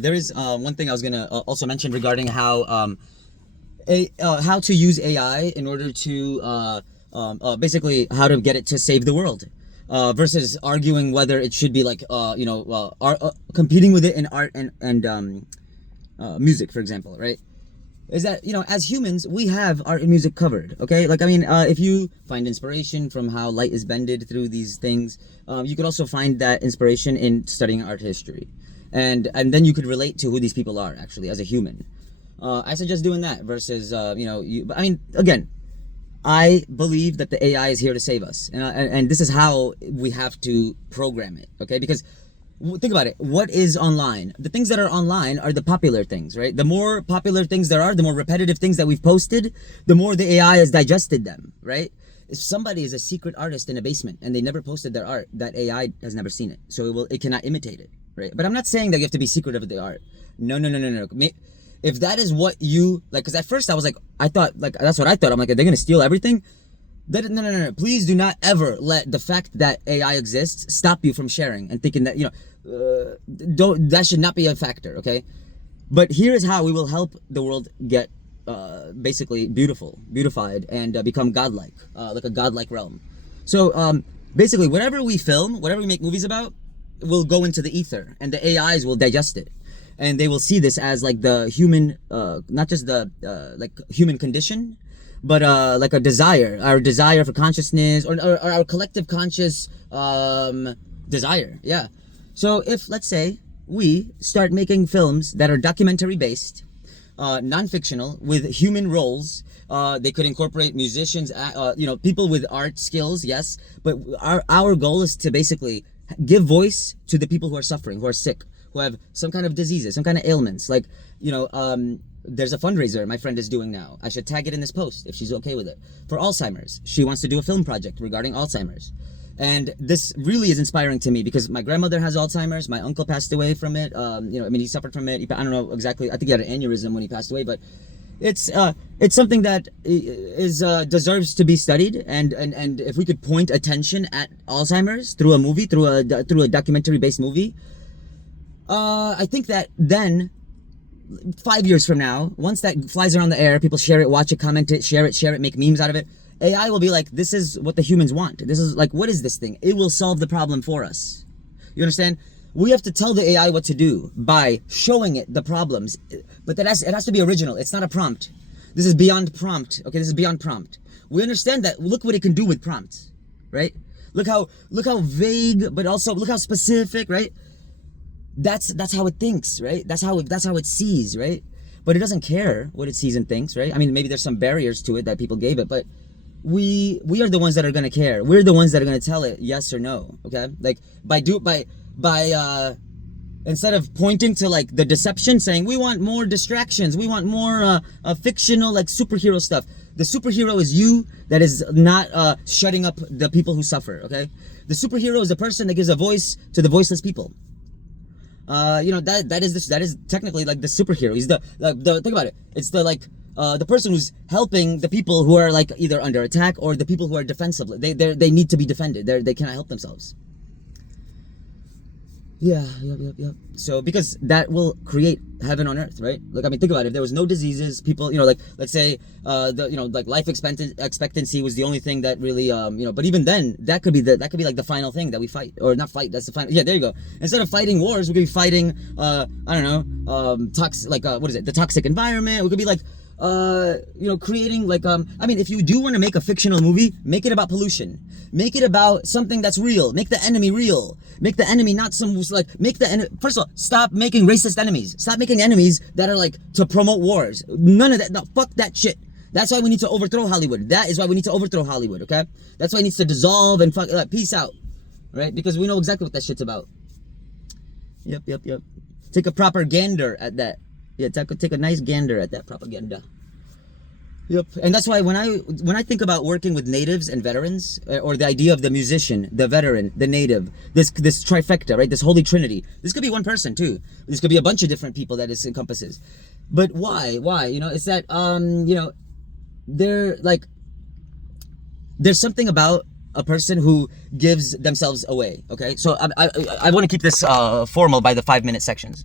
There is one thing I was gonna also mention regarding how to use AI in order to basically how to get it to save the world, versus arguing whether it should be like competing with it in art and music, for example, right? Is that, as humans we have art and music covered, okay? Like, I mean, if you find inspiration from how light is bended through these things, you could also find that inspiration in studying art history, and then you could relate to who these people are actually as a human. I suggest doing that versus but I mean, again, I believe that the AI is here to save us, and this is how we have to program it, okay? Because think about it. What is online? The things that are online are the popular things, right? The more popular things there are, the more repetitive things that we've posted, the more the AI has digested them, right? If somebody is a secret artist in a basement and they never posted their art, that AI has never seen it, so it cannot imitate it, right? But I'm not saying that you have to be secretive of the art. No, no, no, no, no. If that is what you like, because at first I was like, I thought, like, that's what I thought. I'm like, are they gonna steal everything? No, no, no, no. Please do not ever let the fact that AI exists stop you from sharing and thinking that, don't, that should not be a factor, okay? But here is how we will help the world get basically beautified, and become godlike, like a godlike realm. So basically, whatever we film, whatever we make movies about, will go into the ether, and the AIs will digest it, and they will see this as like the human, not just the like human condition, but like a desire, our desire for consciousness, or our collective conscious desire. Yeah. So if, let's say, we start making films that are documentary based, non-fictional, with human roles, they could incorporate musicians, people with art skills, yes, but our goal is to basically give voice to the people who are suffering, who are sick, who have some kind of diseases, some kind of ailments. Like, there's a fundraiser my friend is doing now. I should tag it in this post if she's okay with it. For Alzheimer's. She wants to do a film project regarding Alzheimer's. And this really is inspiring to me because my grandmother has Alzheimer's. My uncle passed away from it. He suffered from it. I don't know exactly. I think he had an aneurysm when he passed away, but it's something that is deserves to be studied. And if we could point attention at Alzheimer's through a movie, through a documentary based movie, I think that then 5 years from now, once that flies around the air, people share it, watch it, comment it, share it, make memes out of it. AI will be like, this is what the humans want. This is like, what is this thing? It will solve the problem for us. You understand? We have to tell the AI what to do by showing it the problems. But it has to be original. It's not a prompt. This is beyond prompt. Okay, this is beyond prompt. We understand that. Look what it can do with prompts, right? Look how vague, but also look how specific, right? That's how it thinks, right? That's how it sees, right? But it doesn't care what it sees and thinks, right? I mean, maybe there's some barriers to it that people gave it, but we are the ones that are gonna care. We're the ones that are gonna tell it yes or no. Okay, like by instead of pointing to like the deception, saying we want more distractions, we want more fictional like superhero stuff. The superhero is you that is not shutting up the people who suffer. Okay, the superhero is a person that gives a voice to the voiceless people. That is technically like the superhero. He's the think about it. It's the person who's helping the people who are like either under attack or the people who are defensive. They need to be defended. They cannot help themselves. Yeah, yep. So because that will create heaven on earth, right? Like, I mean, think about it. If there was no diseases, people, like, let's say, like life expectancy was the only thing that really, but even then, that could be like the final thing that we fight, or not fight. That's the final. Yeah, there you go. Instead of fighting wars, we could be fighting, I don't know, what is it? The toxic environment. We could be like, creating like, I mean, if you do want to make a fictional movie, make it about pollution. Make it about something that's real. Make the enemy real. Make the enemy not some, like, first of all, stop making racist enemies. Stop making enemies that are like to promote wars. None of that. No, fuck that shit. That's why we need to overthrow Hollywood. That is why we need to overthrow Hollywood, okay? That's why it needs to dissolve and peace out, right? Because we know exactly what that shit's about. Yep. Take a proper gander at that. Yeah, take a nice gander at that propaganda. Yep. And that's why when I think about working with natives and veterans, or the idea of the musician, the veteran, the native, this trifecta, right? This holy trinity. This could be one person too. This could be a bunch of different people that this encompasses. But why? It's that there's something about a person who gives themselves away. Okay, so I want to keep this formal by the 5-minute sections.